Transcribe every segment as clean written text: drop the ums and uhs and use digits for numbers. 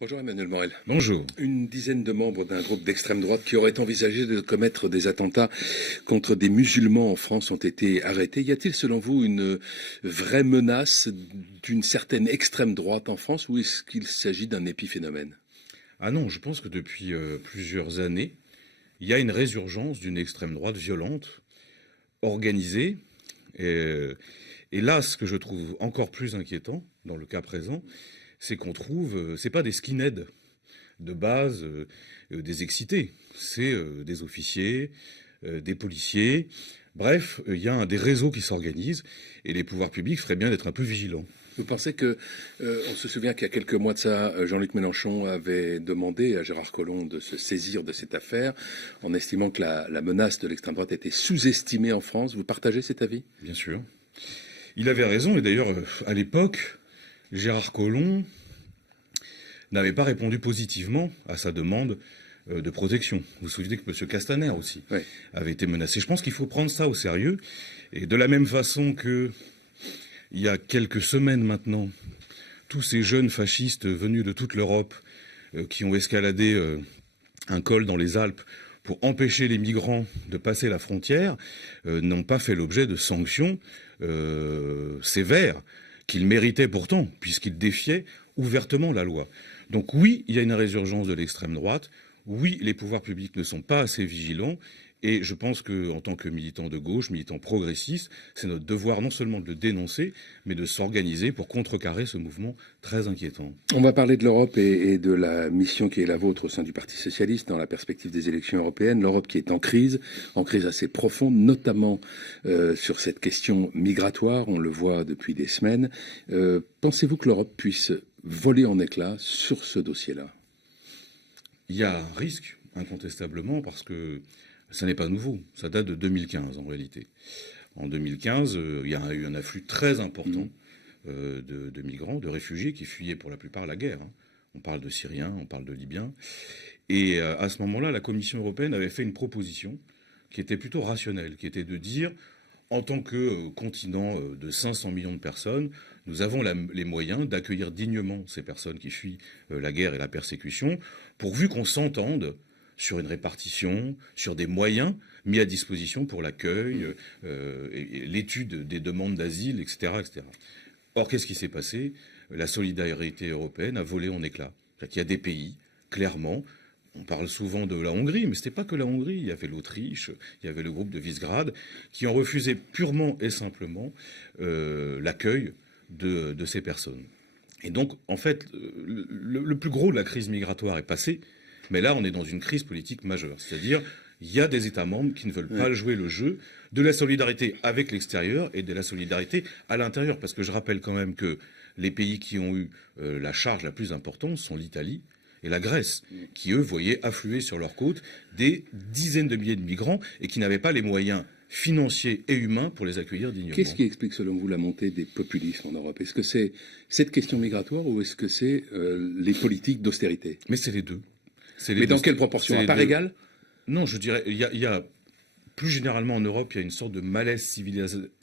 Bonjour Emmanuel Morel. Bonjour. Une dizaine de membres d'un groupe d'extrême droite qui aurait envisagé de commettre des attentats contre des musulmans en France ont été arrêtés. Y a-t-il selon vous une vraie menace d'une certaine extrême droite en France ou est-ce qu'il s'agit d'un épiphénomène? Ah non, je pense que depuis plusieurs années, il y a une résurgence d'une extrême droite violente, organisée. Et là, ce que je trouve encore plus inquiétant dans le cas présent, c'est qu'on trouve, c'est pas des skinheads de base, des excités, c'est des officiers, des policiers. Bref, il y a des réseaux qui s'organisent et les pouvoirs publics feraient bien d'être un peu vigilants. Vous pensez que, on se souvient qu'il y a quelques mois de ça, Jean-Luc Mélenchon avait demandé à Gérard Collomb de se saisir de cette affaire en estimant que la menace de l'extrême droite était sous-estimée en France. Vous partagez cet avis? Bien sûr. Il avait raison et d'ailleurs, à l'époque, Gérard Collomb n'avait pas répondu positivement à sa demande de protection. Vous vous souvenez que M. Castaner aussi avait été menacé. Je pense qu'il faut prendre ça au sérieux. Et de la même façon que, il y a quelques semaines maintenant, tous ces jeunes fascistes venus de toute l'Europe qui ont escaladé un col dans les Alpes pour empêcher les migrants de passer la frontière, n'ont pas fait l'objet de sanctions sévères qu'ils méritaient pourtant, puisqu'ils défiaient ouvertement la loi. Donc oui, il y a une résurgence de l'extrême droite. Oui, les pouvoirs publics ne sont pas assez vigilants. Et je pense qu'en tant que militant de gauche, militant progressiste, c'est notre devoir non seulement de le dénoncer, mais de s'organiser pour contrecarrer ce mouvement très inquiétant. On va parler de l'Europe et de la mission qui est la vôtre au sein du Parti socialiste dans la perspective des élections européennes. L'Europe qui est en crise assez profonde, notamment sur cette question migratoire. On le voit depuis des semaines. Pensez-vous que l'Europe puisse voler en éclats sur ce dossier-là? Il y a un risque, incontestablement, parce que ça n'est pas nouveau. Ça date de 2015, en réalité. En 2015, il y a eu un afflux très important de migrants, de réfugiés qui fuyaient pour la plupart la guerre. On parle de Syriens, on parle de Libyens. Et à ce moment-là, la Commission européenne avait fait une proposition qui était plutôt rationnelle, qui était de dire, en tant que continent de 500 millions de personnes, nous avons les moyens d'accueillir dignement ces personnes qui fuient la guerre et la persécution, pourvu qu'on s'entende sur une répartition, sur des moyens mis à disposition pour l'accueil, et l'étude des demandes d'asile, etc., etc. Or, qu'est-ce qui s'est passé? La solidarité européenne a volé en éclats. Il y a des pays, clairement, on parle souvent de la Hongrie, mais ce n'était pas que la Hongrie. Il y avait l'Autriche, il y avait le groupe de Visegrad, qui ont refusé purement et simplement l'accueil de ces personnes. Et donc, en fait, le plus gros de la crise migratoire est passé. Mais là, on est dans une crise politique majeure. C'est-à-dire, il y a des États membres qui ne veulent pas jouer le jeu de la solidarité avec l'extérieur et de la solidarité à l'intérieur. Parce que je rappelle quand même que les pays qui ont eu la charge la plus importante sont l'Italie et la Grèce, qui, eux, voyaient affluer sur leurs côtes des dizaines de milliers de migrants et qui n'avaient pas les moyens financiers et humains pour les accueillir dignement. Qu'est-ce qui explique, selon vous, la montée des populismes en Europe? Est-ce que c'est cette question migratoire ou est-ce que c'est les politiques d'austérité? Mais c'est les deux. Mais dans quelle proportion? À part égale? Non, je dirais, il y a plus généralement en Europe, il y a une sorte de malaise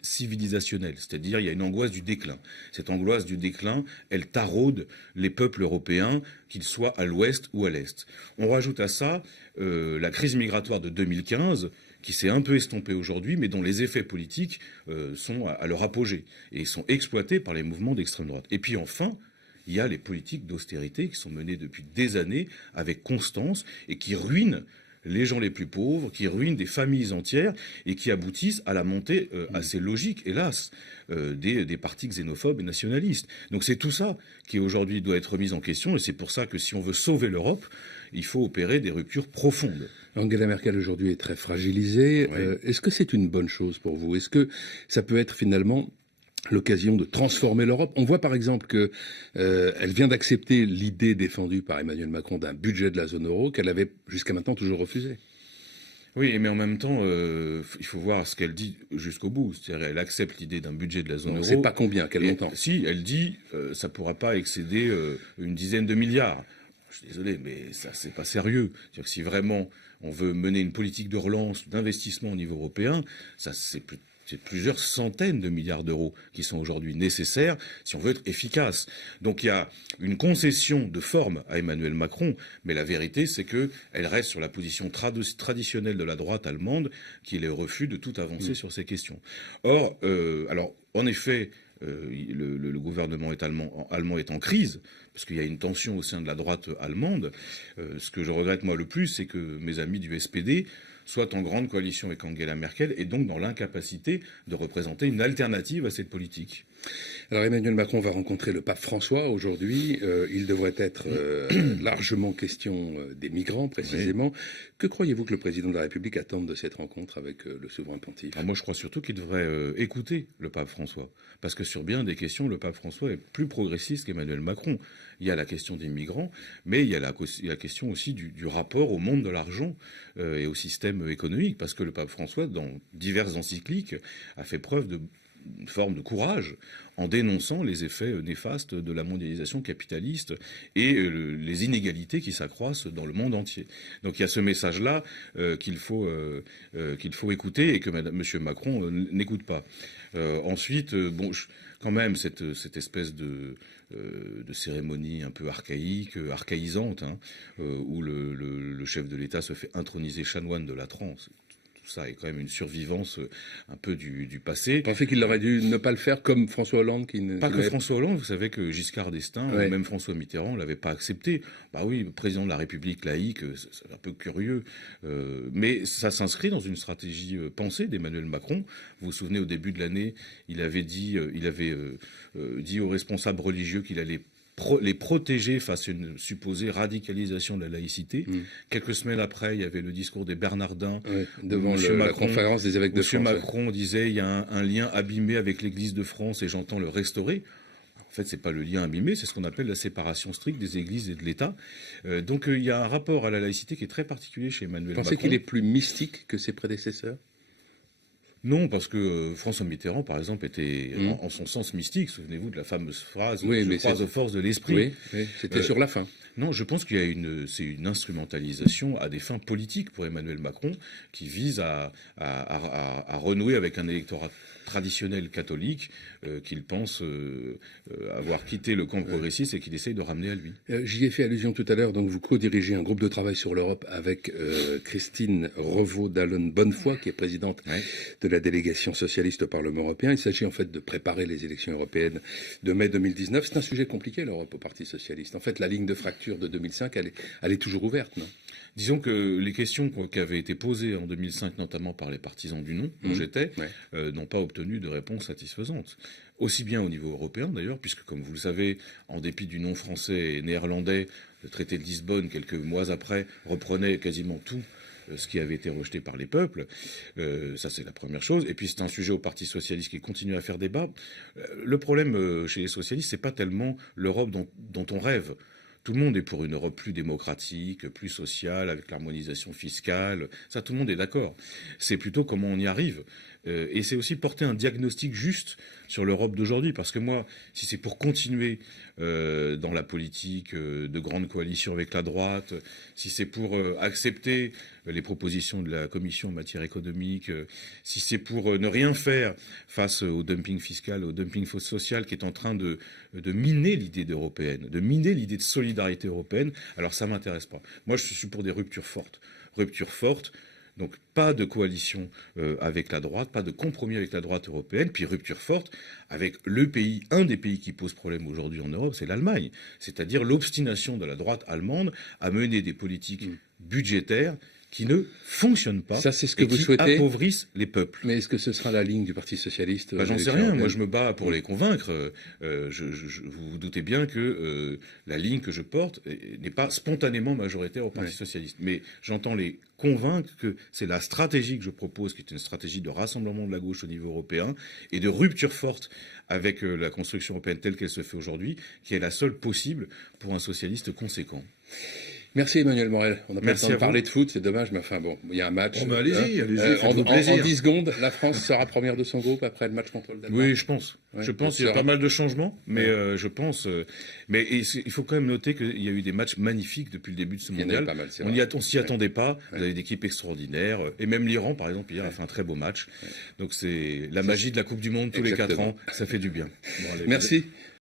civilisationnel, c'est-à-dire il y a une angoisse du déclin. Cette angoisse du déclin, elle taraude les peuples européens, qu'ils soient à l'ouest ou à l'est. On rajoute à ça la crise migratoire de 2015, qui s'est un peu estompée aujourd'hui, mais dont les effets politiques sont à leur apogée et sont exploités par les mouvements d'extrême droite. Et puis enfin, il y a les politiques d'austérité qui sont menées depuis des années avec constance et qui ruinent les gens les plus pauvres, qui ruinent des familles entières et qui aboutissent à la montée assez logique, hélas, des partis xénophobes et nationalistes. Donc c'est tout ça qui aujourd'hui doit être remis en question et c'est pour ça que si on veut sauver l'Europe, il faut opérer des ruptures profondes. Angela Merkel aujourd'hui est très fragilisée. Oui. Est-ce que c'est une bonne chose pour vous? Est-ce que ça peut être finalement l'occasion de transformer l'Europe? On voit par exemple qu'elle vient d'accepter l'idée défendue par Emmanuel Macron d'un budget de la zone euro qu'elle avait jusqu'à maintenant toujours refusé. Oui, mais en même temps, il faut voir ce qu'elle dit jusqu'au bout. C'est-à-dire, elle accepte l'idée d'un budget de la zone euro. On ne sait pas combien, quel montant. Si, elle dit ça ne pourra pas excéder une dizaine de milliards. Je suis désolé, mais ça, c'est pas sérieux. C'est-à-dire que si vraiment on veut mener une politique de relance, d'investissement au niveau européen, ça, c'est plus c'est plusieurs centaines de milliards d'euros qui sont aujourd'hui nécessaires si on veut être efficace. Donc il y a une concession de forme à Emmanuel Macron, mais la vérité, c'est qu'elle reste sur la position traditionnelle de la droite allemande, qui est le refus de tout avancer sur ces questions. Or, alors, en effet, le gouvernement allemand est en crise, parce qu'il y a une tension au sein de la droite allemande. Ce que je regrette, moi, le plus, c'est que mes amis du SPD soient en grande coalition avec Angela Merkel, et donc dans l'incapacité de représenter une alternative à cette politique. Alors Emmanuel Macron va rencontrer le pape François aujourd'hui. Il devrait être largement question des migrants, précisément. Oui. Que croyez-vous que le président de la République attende de cette rencontre avec le souverain pontife ? Alors moi, je crois surtout qu'il devrait écouter le pape François. Parce que sur bien des questions, le pape François est plus progressiste qu'Emmanuel Macron. Il y a la question des migrants, mais il y a la question aussi du rapport au monde de l'argent et au système économique. Parce que le pape François, dans diverses encycliques, a fait preuve d'une forme de courage en dénonçant les effets néfastes de la mondialisation capitaliste et les inégalités qui s'accroissent dans le monde entier. Donc il y a ce message-là qu'il faut écouter et que M. Macron n'écoute pas. Ensuite, quand même, cette espèce de cérémonie un peu archaïsante, où le chef de l'État se fait introniser chanoine de la transe. Ça est quand même une survivance un peu du passé. Vous pensez qu'il aurait dû ne pas le faire comme François Hollande Pas que François Hollande, vous savez que Giscard d'Estaing, ou même François Mitterrand ne l'avaient pas accepté. Bah oui, le président de la République laïque, c'est un peu curieux. Mais ça s'inscrit dans une stratégie pensée d'Emmanuel Macron. Vous vous souvenez, au début de l'année, il avait dit aux responsables religieux qu'il allait les protéger face à une supposée radicalisation de la laïcité. Quelques semaines après, il y avait le discours des Bernardins devant la conférence des évêques de France. M. Macron disait il y a un lien abîmé avec l'Église de France et j'entends le restaurer. En fait, c'est pas le lien abîmé, c'est ce qu'on appelle la séparation stricte des églises et de l'État. Donc il y a un rapport à la laïcité qui est très particulier chez Emmanuel Macron. Vous pensez qu'il est plus mystique que ses prédécesseurs ? Non, parce que François Mitterrand, par exemple, était en son sens mystique. Souvenez-vous de la fameuse phrase « Je crois aux forces de l'esprit ». Oui, c'était sur la fin. Non, je pense qu'il y a c'est une instrumentalisation à des fins politiques pour Emmanuel Macron qui vise à renouer avec un électorat traditionnel catholique qu'il pense avoir quitté le camp progressiste et qu'il essaye de ramener à lui. J'y ai fait allusion tout à l'heure, donc vous co-dirigez un groupe de travail sur l'Europe avec Christine Revaud-Dallon-Bonnefoy, qui est présidente de la délégation socialiste au Parlement européen. Il s'agit en fait de préparer les élections européennes de mai 2019. C'est un sujet compliqué, l'Europe, au Parti socialiste. En fait, la ligne de fracture de 2005, elle est toujours ouverte, non ? Disons que les questions qui avaient été posées en 2005, notamment par les partisans du non, dont j'étais, n'ont pas obtenu de réponse satisfaisante. Aussi bien au niveau européen, d'ailleurs, puisque, comme vous le savez, en dépit du non français et néerlandais, le traité de Lisbonne, quelques mois après, reprenait quasiment tout ce qui avait été rejeté par les peuples. Ça, c'est la première chose. Et puis, c'est un sujet au Parti socialiste qui continue à faire débat. Le problème chez les socialistes, c'est pas tellement l'Europe dont on rêve. Tout le monde est pour une Europe plus démocratique, plus sociale, avec l'harmonisation fiscale. Ça, tout le monde est d'accord. C'est plutôt comment on y arrive. Et c'est aussi porter un diagnostic juste sur l'Europe d'aujourd'hui. Parce que moi, si c'est pour continuer dans la politique de grande coalition avec la droite, si c'est pour accepter les propositions de la Commission en matière économique, si c'est pour ne rien faire face au dumping fiscal, au dumping social qui est en train de miner l'idée européenne, de miner l'idée de solidarité européenne, alors ça ne m'intéresse pas. Moi, je suis pour des ruptures fortes. Ruptures fortes. Donc pas de coalition avec la droite, pas de compromis avec la droite européenne, puis rupture forte avec un des pays qui pose problème aujourd'hui en Europe, c'est l'Allemagne. C'est-à-dire l'obstination de la droite allemande à mener des politiques budgétaires qui ne fonctionnent pas. Ça, c'est ce que vous souhaitez, appauvrissent les peuples. Mais est-ce que ce sera la ligne du Parti socialiste ? J'en sais rien. Moi, je me bats pour les convaincre. Vous vous doutez bien que la ligne que je porte n'est pas spontanément majoritaire au Parti socialiste. Mais j'entends les convaincre que c'est la stratégie que je propose, qui est une stratégie de rassemblement de la gauche au niveau européen et de rupture forte avec la construction européenne telle qu'elle se fait aujourd'hui, qui est la seule possible pour un socialiste conséquent. Merci Emmanuel Morel. On n'a pas le Merci temps de à vous. parler de foot, c'est dommage, mais enfin bon, il y a un match. Bon, bah, allez-y, en, faites-vous en plaisir. 10 secondes, la France sera première de son groupe après le match contre le Danemark. Oui, je pense. Ouais, Je pense ça qu'il y a sera. pas mal de changements, mais Ouais. je pense. Mais il faut quand même noter qu'il y a eu des matchs magnifiques depuis le début de ce Il y en a eu mondial. pas mal, c'est On vrai. s'y attendait pas. Ouais. Vous avez des équipes extraordinaires. Et même l'Iran, par exemple, hier a fait un très beau match. Donc c'est la magie de la Coupe du Monde tous les 4 Exactement. ans. Ça fait du bien. Bon, allez, Merci.